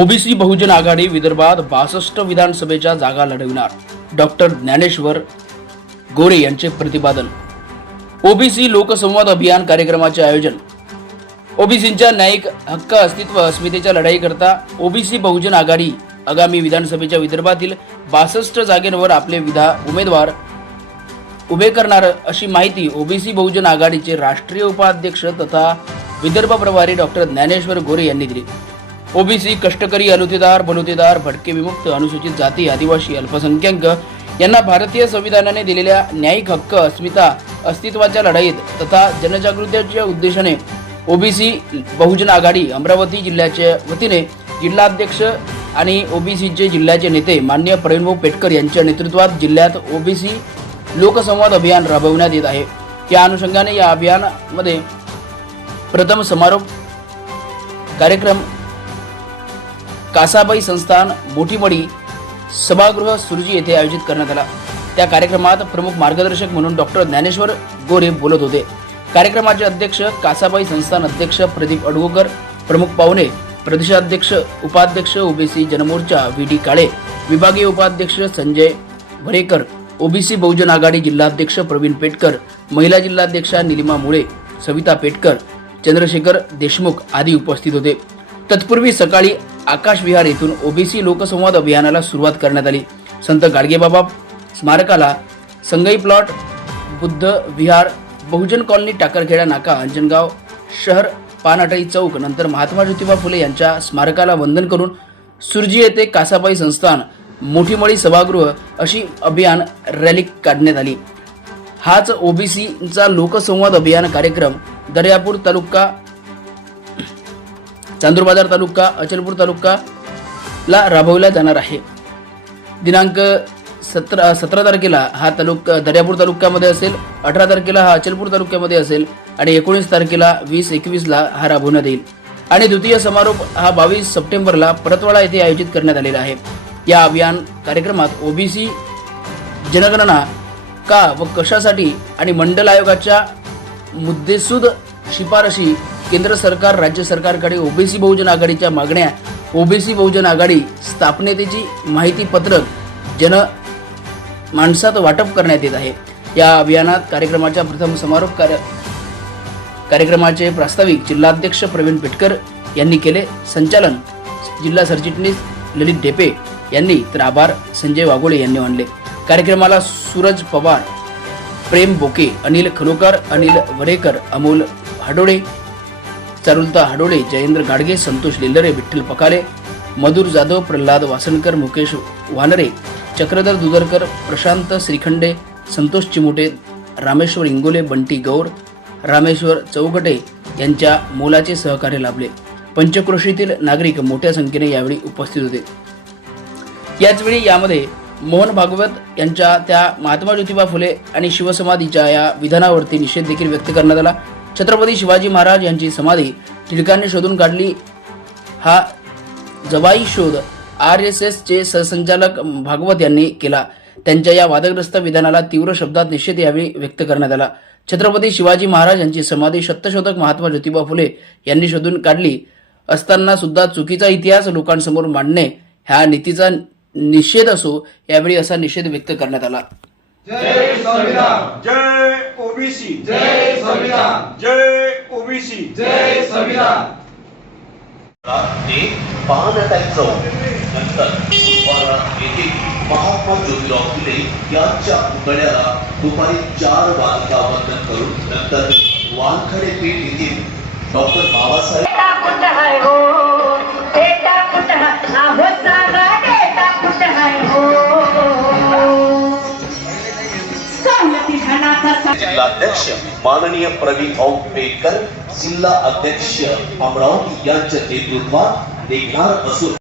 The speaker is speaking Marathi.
ओबीसी बहुजन आघाडी विदर्भात बासष्ट विधानसभेच्या जागा लढविणार. डॉक्टर ज्ञानेश्वर गोरे यांचे प्रतिपादन. ओबीसी लोकसंवाद अभियान कार्यक्रमाचे आयोजन. ओबीसींच्या न्यायिक हक्क अस्तित्व अस्मितेच्या लढाईकरता ओबीसी बहुजन आघाडी आगामी विधानसभेच्या विदर्भातील बासष्ट जागेवर आपले विधा उमेदवार उभे करणार अशी माहिती ओबीसी बहुजन आघाडीचे राष्ट्रीय उपाध्यक्ष तथा विदर्भ प्रभारी डॉक्टर ज्ञानेश्वर गोरे यांनी दिली. ओबीसी कष्टकरी अलुतेदार बलुतेदार भटके विमुक्त अनुसूचित जाती आदिवासी अल्पसंख्याक यांना भारतीय संविधानाने दिलेल्या न्यायिक हक्क अस्मिता अस्तित्वाच्या लढाईत तथा जनजागृतीच्या उद्देशाने ओबीसी बहुजन आघाडी अमरावती जिल्ह्याच्या वतीने जिल्हाध्यक्ष आणि ओबीसीचे जिल्ह्याचे नेते मान्य प्रवीणभाऊ पेटकर यांच्या नेतृत्वात जिल्ह्यात ओबीसी लोकसंवाद अभियान राबवण्यात येत आहे. त्या अनुषंगाने या अभियानामध्ये प्रथम समारोप कार्यक्रम कासाबाई संस्थान मोठीमडी सभागृह सुरजी येथे आयोजित करण्यात आला. त्या कार्यक्रमात प्रमुख मार्गदर्शक म्हणून डॉक्टर ज्ञानेश्वर गोरे बोलत होते. कार्यक्रमाचे अध्यक्ष कासाबाई संस्थान अध्यक्ष प्रदीप अडवोकर प्रमुख पाहुणे प्रदेशाध्यक्ष उपाध्यक्ष OBC Janmorcha V D Kale विभागीय उपाध्यक्ष संजय भरेकर ओबीसी बहुजन आघाडी जिल्हाध्यक्ष प्रवीण पेटकर महिला जिल्हाध्यक्षा निलिमा मुळे सविता पेटकर चंद्रशेखर देशमुख आदी उपस्थित होते. तत्पूर्वी सकाळी आकाश विहार येथून ओबीसी लोकसंवाद अभियानाला सुरुवात करण्यात आली. संत गाडगेबाबा स्मारकाला संगई प्लॉट बुद्ध विहार बहुजन कॉलनी टाकरखेडा नाका अंजनगाव शहर पानअटाई चौक नंतर महात्मा ज्योतिबा फुले यांच्या स्मारकाला वंदन करून सुरजी येथे कासाबाई संस्थान मोठीमळी सभागृह अशी अभियान रॅली काढण्यात आली. हाच ओबीसीचा लोकसंवाद अभियान कार्यक्रम दर्यापूर तालुका चांदूरबाजार तालुका अचलपूर तालुका ला राबवला जाणार आहे. दिनांक सतरा सतरा तारखेला हा तालुका दर्यापूर तालुक्यामध्ये असेल अठरा तारखेला हा अचलपूर तालुक्यामध्ये असेल आणि एकोणीस तारखेला वीस एकवीसला हा राबवण्यात येईल. आणि द्वितीय समारोप हा बावीस सप्टेंबरला परतवाडा येथे आयोजित करण्यात आलेला आहे. या अभियान कार्यक्रमात ओबीसी जनगणना का व कशासाठी आणि मंडल आयोगाच्या मुद्देसूद शिफारशी केंद्र सरकार राज्य सरकारकडे ओबीसी बहुजन आघाडीच्या मागण्या ओबीसी बहुजन आघाडी स्थापनेतेची माहिती पत्रक जन माणसात वाटप करण्यात येत आहे. या अभियानात कार्यक्रमाच्या प्रथम समारोप कार्य कार्यक्रमाचे प्रास्ताविक जिल्हाध्यक्ष प्रवीण पेटकर यांनी केले. संचालन जिल्हा सरचिटणीस ललित ढेपे यांनी तर आभार संजय वाघोळे यांनी मानले. कार्यक्रमाला सूरज पवार प्रेम बोके अनिल खलोकर अनिल वरेकर अमोल हाडोळे चारुलता हाडोळे जयेंद्र गाडगे संतोष लिल्लरे विठ्ठल पकाले मधुर जाधव प्रल्हाद वासनकर मुकेश वानरे चक्रधर दुधरकर प्रशांत श्रीखंडे संतोष चिमुटे रामेश्वर इंगोले बंटी गौर रामेश्वर चौगटे यांच्या मोलाचे सहकार्य लाभले. पंचक्रोशीतील नागरिक मोठ्या संख्येने यावेळी उपस्थित होते. याचवेळी यामध्ये मोहन भागवत यांच्या त्या महात्मा ज्योतिबा फुले आणि शिवसमाधीच्या या विधानावरती निषेध देखील व्यक्त करण्यात आला. छत्रपती शिवाजी महाराज यांची समाधी टिळकांनी शोधून काढली. हा जवाई शोध आर एस एसचे सहसंचालक भागवत यांनी केला. त्यांच्या या वादग्रस्त विधानाला तीव्र शब्दात निषेध यावेळी व्यक्त करण्यात आला. छत्रपती शिवाजी महाराज यांची समाधी सत्यशोधक महात्मा ज्योतिबा फुले यांनी शोधून काढली. असताना सुद्धा चुकीचा इतिहास लोकांसमोर मांडणे ह्या नीतीचा निषेध असो यावेळी असा निषेध व्यक्त करण्यात आला. जय संविधान. जय ओबीसी. जय संविधान. जय ओबीसी. जय संविधान. ते चौक नंतर येथे महात्मा ज्योतिराव फुले यांच्या पुतळ्याला दुपारी चार वाजता वंदन करून नंतर वानखडे पेठ येथील डॉक्टर बाबासाहेब जिल्हाध्यक्ष माननीय प्रवीण भाऊ पेटकर जिल्हा अध्यक्ष अमरावती यांच्या नेतृत्वात निघणार असून